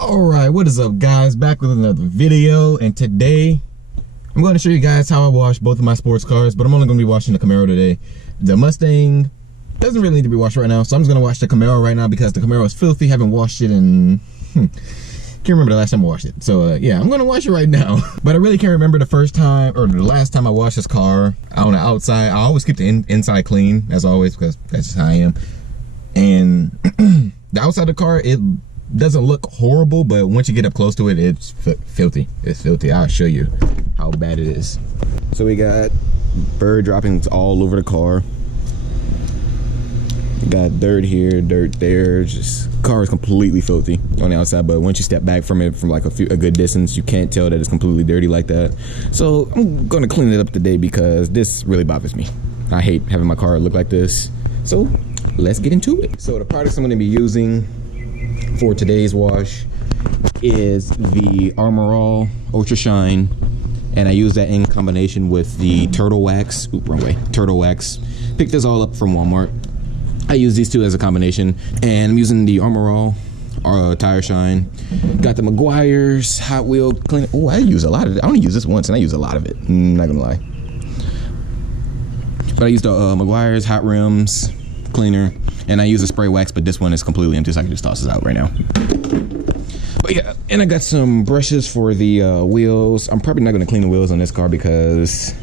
Alright, what is up guys? Back with another video, and today I'm going to show you guys how I wash both of my sports cars, but I'm only going to be washing the Camaro today. The Mustang doesn't really need to be washed right now, so I'm just going to wash the Camaro right now because the Camaro is filthy. Haven't washed it in... can't remember the last time I washed it. So yeah, I'm going to wash it right now. But I really can't remember the first time, or the last time I washed this car on the outside. I always keep the inside clean, as always, because that's just how I am. And the outside of the car, it doesn't look horrible, but once you get up close to it, it's filthy. It's filthy. I'll show you how bad it is. So we got bird droppings all over the car. Got dirt here, dirt there. Just car is completely filthy on the outside, but once you step back from it from like a good distance, you can't tell that it's completely dirty like that. So I'm gonna clean it up today because this really bothers me. I hate having my car look like this. So let's get into it. So the products I'm gonna be using for today's wash is the Armor All Ultra Shine, and I use that in combination with the Turtle Wax. Oop, wrong way. Turtle Wax. Picked this all up from Walmart. I use these two as a combination, and I'm using the Armor All Tire Shine. Got the Meguiar's Hot Wheel Cleaner. Oh, I use a lot of it. I only use this once, and I use a lot of it. Not gonna lie. But I used the Meguiar's Hot Rims Cleaner, and I use a spray wax, but this one is completely empty, so I can just toss this out right now. But yeah, and I got some brushes for the wheels. I'm probably not gonna clean the wheels on this car because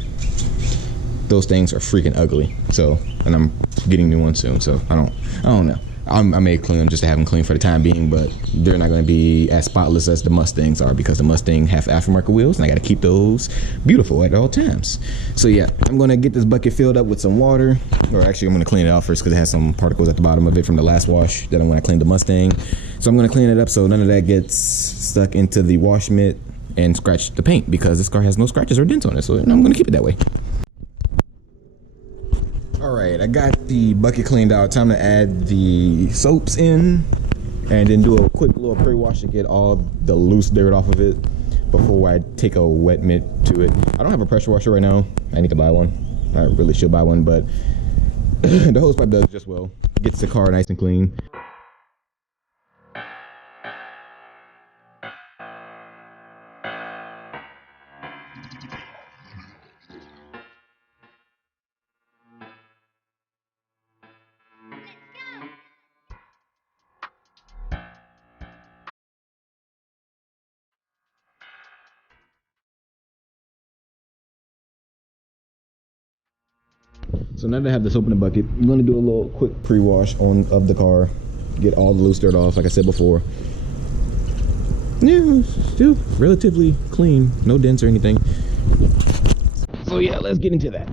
those things are freaking ugly. So, and I'm getting new ones soon, so I don't know. I may clean them just to have them clean for the time being, but they're not going to be as spotless as the Mustangs are because the Mustang have aftermarket wheels, and I got to keep those beautiful at all times. So yeah, I'm going to get this bucket filled up with some water, or actually I'm going to clean it out first because it has some particles at the bottom of it from the last wash that I'm going to clean the Mustang. So I'm going to clean it up so none of that gets stuck into the wash mitt and scratch the paint, because this car has no scratches or dents on it, so I'm going to keep it that way. Alright, I got the bucket cleaned out. Time to add the soaps in and then do a quick little pre-wash to get all the loose dirt off of it before I take a wet mitt to it. I don't have a pressure washer right now. I need to buy one. I really should buy one, but the hose pipe does just well. Gets the car nice and clean. So now that I have the soap in the bucket, I'm going to do a little quick pre-wash of the car. Get all the loose dirt off, like I said before. Yeah, still relatively clean. No dents or anything. So yeah, let's get into that.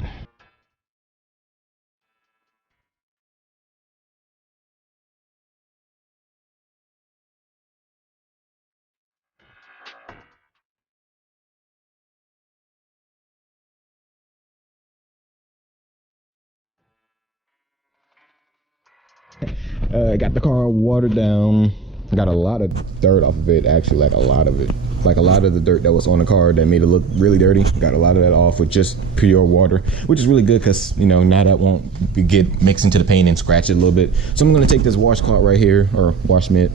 Got the car watered down. Got a lot of dirt off of it, actually, like a lot of it. Like a lot of the dirt that was on the car that made it look really dirty. Got a lot of that off with just pure water, which is really good because, you know, now that won't get mixed into the paint and scratch it a little bit. So I'm going to take this washcloth right here, or wash mitt,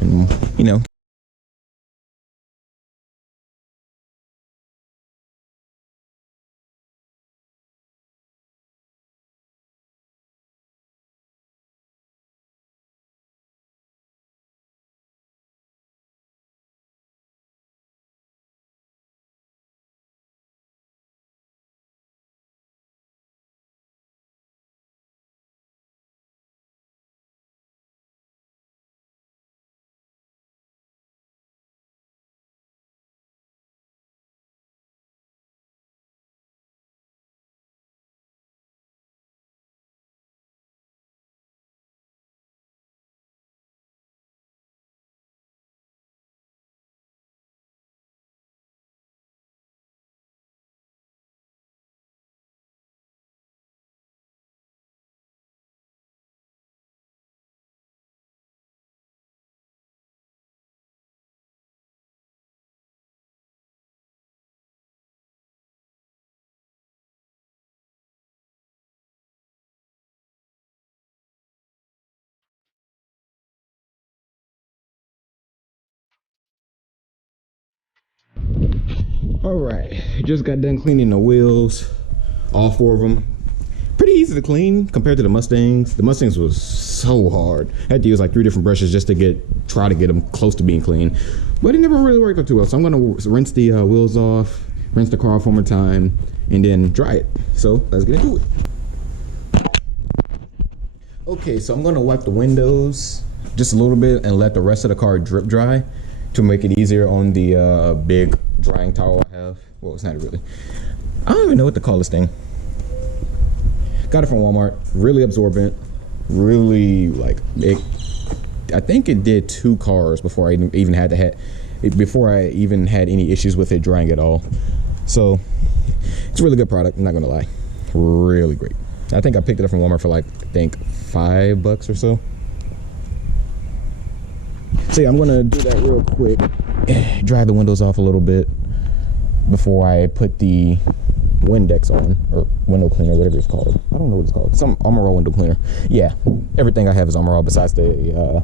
and, you know, All right, just got done cleaning the wheels, all 4 of them. Pretty easy to clean compared to the Mustangs. The Mustangs was so hard. I had to use like 3 different brushes just to try to get them close to being clean. But it never really worked out too well. So I'm gonna rinse the wheels off, rinse the car off one more time, and then dry it. So let's get into it. Okay, so I'm gonna wipe the windows just a little bit and let the rest of the car drip dry to make it easier on the big drying towel I have. Well, it's not really. I don't even know what to call this thing. Got it from Walmart. Really absorbent. Really like it. I think it did 2 cars before I even had any issues with it drying at all. So it's a really good product. I'm not gonna lie. Really great. I think I picked it up from Walmart for like I think $5 or so. So yeah, I'm gonna do that real quick. Dry the windows off a little bit before I put the Windex on, or window cleaner, whatever it's called. I don't know what it's called. Some Armor All window cleaner. Yeah, everything I have is Armor All besides the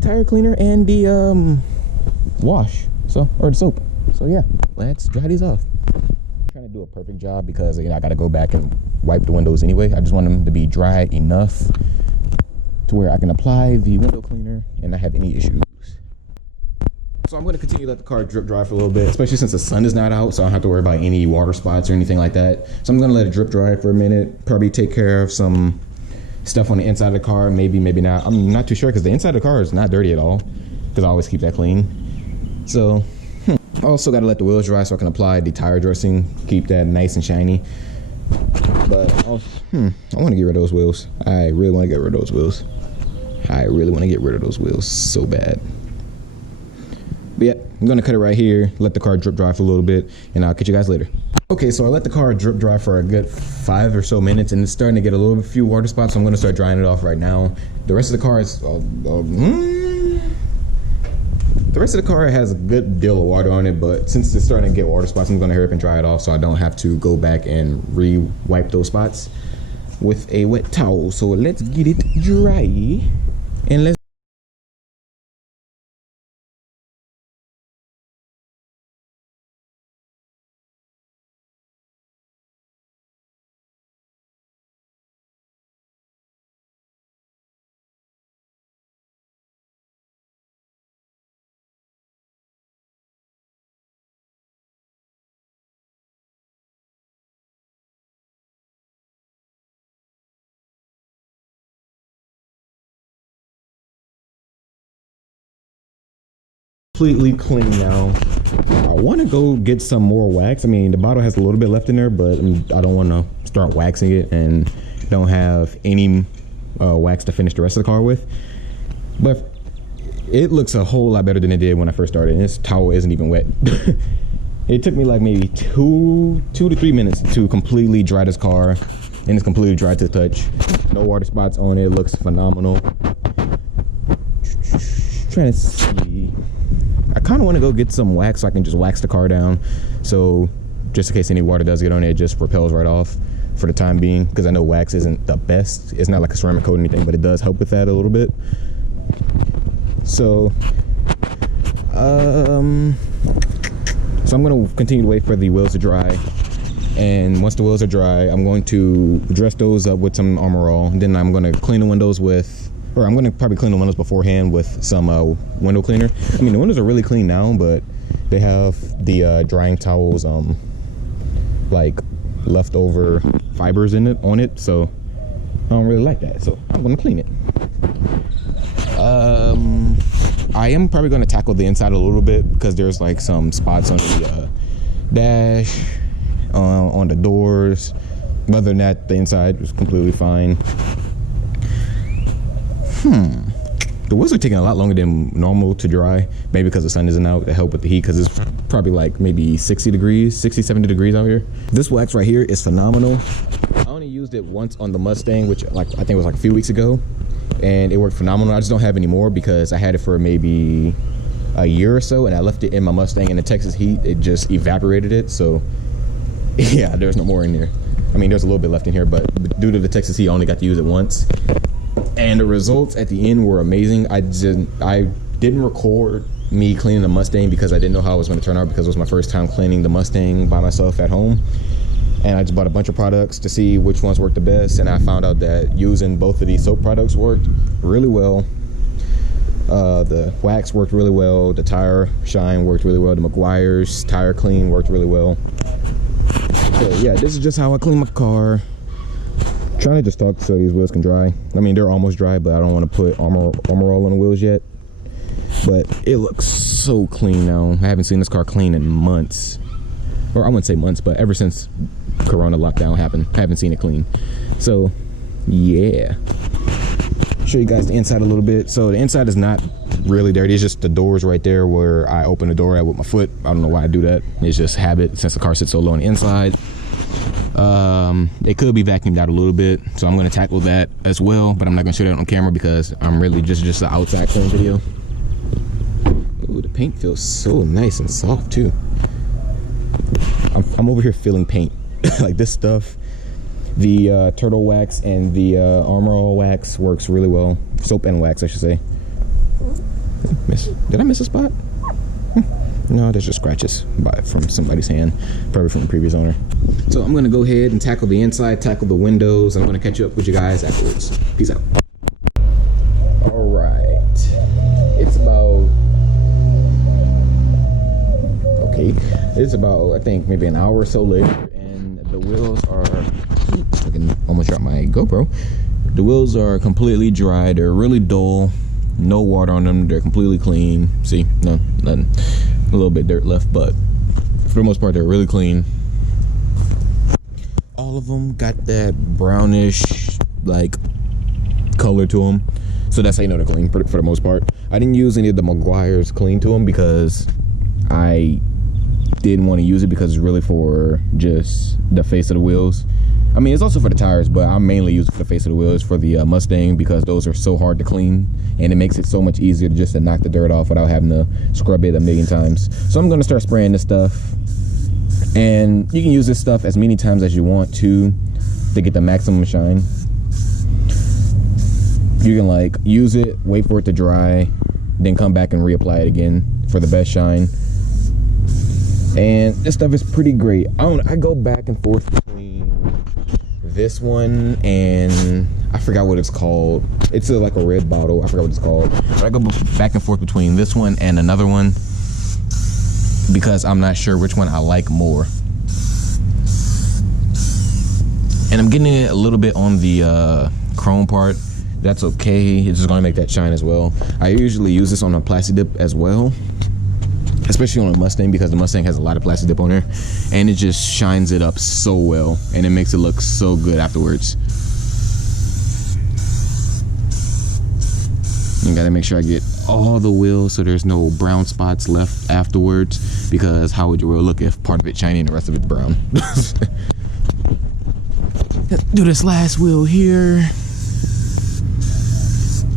tire cleaner and the wash. Or the soap. So yeah, let's dry these off. I'm trying to do a perfect job because I gotta go back and wipe the windows anyway. I just want them to be dry enough to where I can apply the window cleaner and not have any issues. So I'm going to continue to let the car drip dry for a little bit, especially since the sun is not out, so I don't have to worry about any water spots or anything like that. So I'm going to let it drip dry for a minute, probably take care of some stuff on the inside of the car, maybe not. I'm not too sure because the inside of the car is not dirty at all because I always keep that clean. So I also got to let the wheels dry so I can apply the tire dressing, keep that nice and shiny. But I want to get rid of those wheels. I really want to get rid of those wheels. I really want to get rid of those wheels so bad. But yeah, I'm gonna cut it right here, let the car drip dry for a little bit, and I'll catch you guys later. Okay, so I let the car drip dry for a good 5 or so minutes, and it's starting to get a little few water spots, so I'm gonna start drying it off right now. The rest of the car is, the rest of the car has a good deal of water on it, but since it's starting to get water spots, I'm gonna hurry up and dry it off so I don't have to go back and re-wipe those spots with a wet towel. So let's get it dry, and let's completely clean now. I want to go get some more wax. I mean, the bottle has a little bit left in there, but I don't want to start waxing it and don't have any wax to finish the rest of the car with. But it looks a whole lot better than it did when I first started, and this towel isn't even wet. It took me like maybe 2 to 3 minutes to completely dry this car, and it's completely dry to the touch. No water spots on it. It looks phenomenal. Trying to see. I kind of want to go get some wax so I can just wax the car down, so just in case any water does get on it, it just repels right off for the time being, because I know wax isn't the best. It's not like a ceramic coat or anything, but it does help with that a little bit. So I'm going to continue to wait for the wheels to dry, and once the wheels are dry, I'm going to dress those up with some Armor All, and then I'm going to clean the windows with, or I'm going to probably clean the windows beforehand with some window cleaner. I mean, the windows are really clean now, but they have the drying towels like leftover fibers in it on it, so I don't really like that, so I'm going to clean it. I am probably going to tackle the inside a little bit because there's like some spots on the dash, on the doors. Other than that, the inside was completely fine. The wheels are taking a lot longer than normal to dry, maybe because the sun isn't out to help with the heat, because it's probably like maybe 60 degrees, 60, 70 degrees out here. This wax right here is phenomenal. I only used it once on the Mustang, which I think was like a few weeks ago, and it worked phenomenal. I just don't have any more because I had it for maybe a year or so, and I left it in my Mustang in the Texas heat. It just evaporated it, so yeah, there's no more in there. I mean, there's a little bit left in here, but due to the Texas heat, I only got to use it once. And the results at the end were amazing. I didn't record me cleaning the Mustang because I didn't know how it was going to turn out, because it was my first time cleaning the Mustang by myself at home. And I just bought a bunch of products to see which ones worked the best, and I found out that using both of these soap products worked really well. The wax worked really well, the tire shine worked really well, the Meguiar's tire clean worked really well. So yeah, this is just how I clean my car. Trying to just talk so these wheels can dry. I mean, they're almost dry, but I don't want to put armor all on the wheels yet. But it looks so clean now. I haven't seen this car clean in months. Or I wouldn't say months, but ever since Corona lockdown happened, I haven't seen it clean. So yeah, show you guys the inside a little bit. So the inside is not really dirty. It's just the doors right there where I open the door at with my foot. I don't know why I do that. It's just habit since the car sits so low on the inside. It could be vacuumed out a little bit, so I'm going to tackle that as well, but I'm not going to show that on camera because I'm really just an outside clean video. Ooh, the paint feels so nice and soft too. I'm over here feeling paint. Like this stuff, the turtle wax and the Armor All wax works really well. Soap and wax, I should say. Did I miss a spot? No, there's just scratches from somebody's hand, probably from the previous owner. So I'm gonna go ahead and tackle the inside, tackle the windows. I'm gonna catch up with you guys afterwards. Peace out. All right, it's about I think maybe an hour or so later, and the wheels are, I can almost drop my GoPro. The wheels are completely dry. They're really dull, no water on them. They're completely clean. See, no, nothing. A little bit dirt left, but for the most part they're really clean. All of them got that brownish like color to them, so that's how you know they're clean for the most part. I didn't use any of the Meguiar's clean to them because I didn't want to use it, because it's really for just the face of the wheels. I mean, it's also for the tires, but I mainly use it for the face of the wheels for the Mustang, because those are so hard to clean, and it makes it so much easier to knock the dirt off without having to scrub it a million times. So I'm going to start spraying this stuff, and you can use this stuff as many times as you want to get the maximum shine. You can like use it, wait for it to dry, then come back and reapply it again for the best shine. And this stuff is pretty great. I go back and forth between this one and I forgot what it's called. It's like a red bottle. I forgot what it's called. But I go back and forth between this one and another one because I'm not sure which one I like more. And I'm getting it a little bit on the chrome part. That's okay. It's just gonna make that shine as well. I usually use this on a plastic dip as well, especially on a Mustang, because the Mustang has a lot of plastic dip on there, and it just shines it up so well, and it makes it look so good afterwards. You gotta make sure I get all the wheels so there's no brown spots left afterwards, because how would your wheel look if part of it's shiny and the rest of it's brown? Let's do this last wheel here.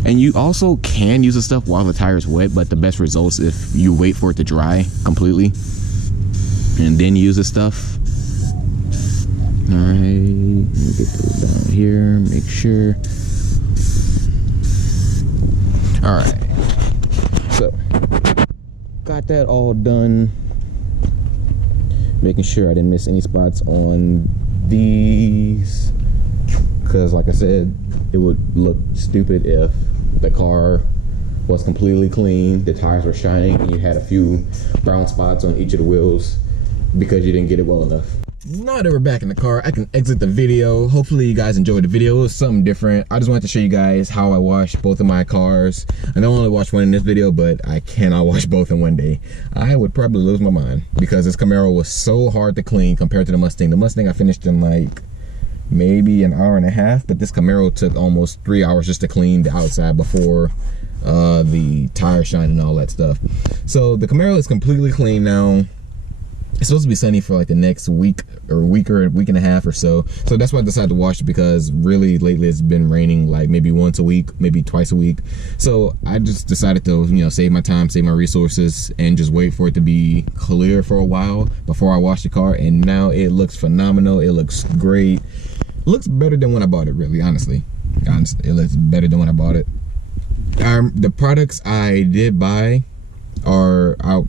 And you also can use the stuff while the tire is wet, but the best results if you wait for it to dry completely and then use the stuff. All right, let me get those down here, make sure. All right, so got that all done. Making sure I didn't miss any spots on these, because like I said, it would look stupid if the car was completely clean, the tires were shining, and you had a few brown spots on each of the wheels because you didn't get it well enough. Now that we're back in the car, I can exit the video. Hopefully you guys enjoyed the video. It was something different. I just wanted to show you guys how I wash both of my cars. I don't only wash one in this video, but I cannot wash both in one day. I would probably lose my mind because this Camaro was so hard to clean compared to the Mustang. The Mustang I finished in like maybe an hour and a half, but this Camaro took almost 3 hours just to clean the outside before the tire shine and all that stuff. So the Camaro is completely clean now. It's supposed to be sunny for like the next week or week and a half or so. So that's why I decided to wash it, because really lately it's been raining like maybe once a week, maybe twice a week. So I just decided to, you know, save my time, save my resources, and just wait for it to be clear for a while before I wash the car. And now it looks phenomenal. It looks great. It looks better than when I bought it, really, honestly. It looks better than when I bought it. The products I did buy, or I'll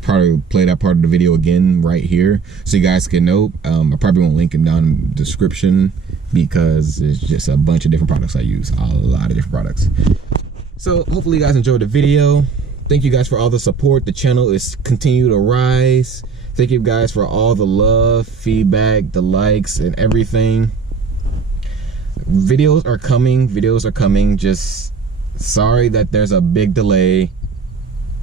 probably play that part of the video again right here so you guys can know. I probably won't link it down in the description because it's just a bunch of different products I use, a lot of different products. So hopefully you guys enjoyed the video. Thank you guys for all the support. The channel is continue to rise. Thank you guys for all the love, feedback, the likes, and everything. Videos are coming. Just sorry that there's a big delay.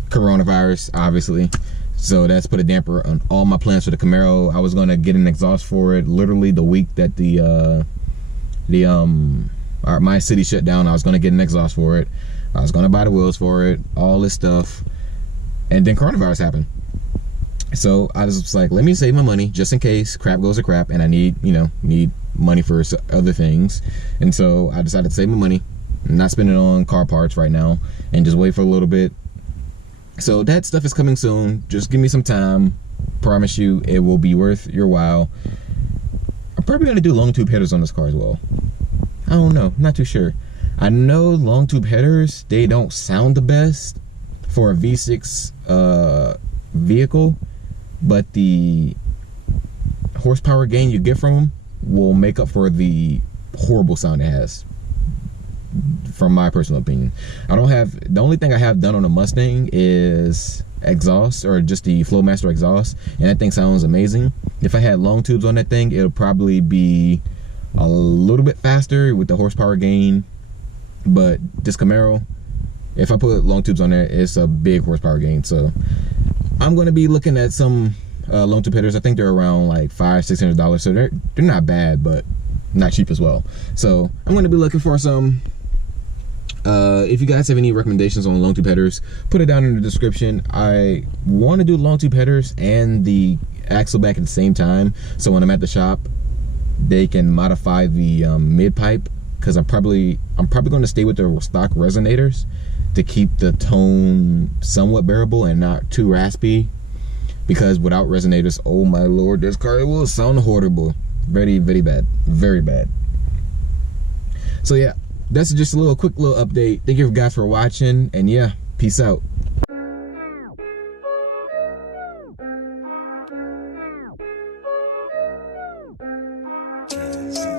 Coronavirus, obviously. So that's put a damper on all my plans for the Camaro. I was gonna get an exhaust for it literally the week that my city shut down. I was gonna get an exhaust for it. I was gonna buy the wheels for it, all this stuff, and then coronavirus happened. So I was like, let me save my money just in case crap goes to crap, and I need money for other things. And so I decided to save my money, not spend it on car parts right now, and just wait for a little bit. So that stuff is coming soon. Just give me some time. Promise you, it will be worth your while. I'm probably gonna do long tube headers on this car as well. I don't know, not too sure. I know long tube headers, they don't sound the best for a V6 vehicle, but the horsepower gain you get from them will make up for the horrible sound it has, from my personal opinion. The only thing I have done on a Mustang is exhaust, or just the Flowmaster exhaust, and that thing sounds amazing. If I had long tubes on that thing, it'll probably be a little bit faster with the horsepower gain. But this Camaro, if I put long tubes on there, it's a big horsepower gain. So I'm going to be looking at some long tube headers. I think they're around like $500–600, so they're not bad, but not cheap as well. So I'm going to be looking for some. If you guys have any recommendations on long tube headers, put it down in the description. I want to do long tube headers and the axle back at the same time, so when I'm at the shop they can modify the mid pipe, because I'm probably going to stay with the stock resonators to keep the tone somewhat bearable and not too raspy, because without resonators, oh my lord, this car will sound horrible. Very, very bad. Very bad. So yeah, that's just a quick little update. Thank you guys for watching, and yeah, peace out. Transition.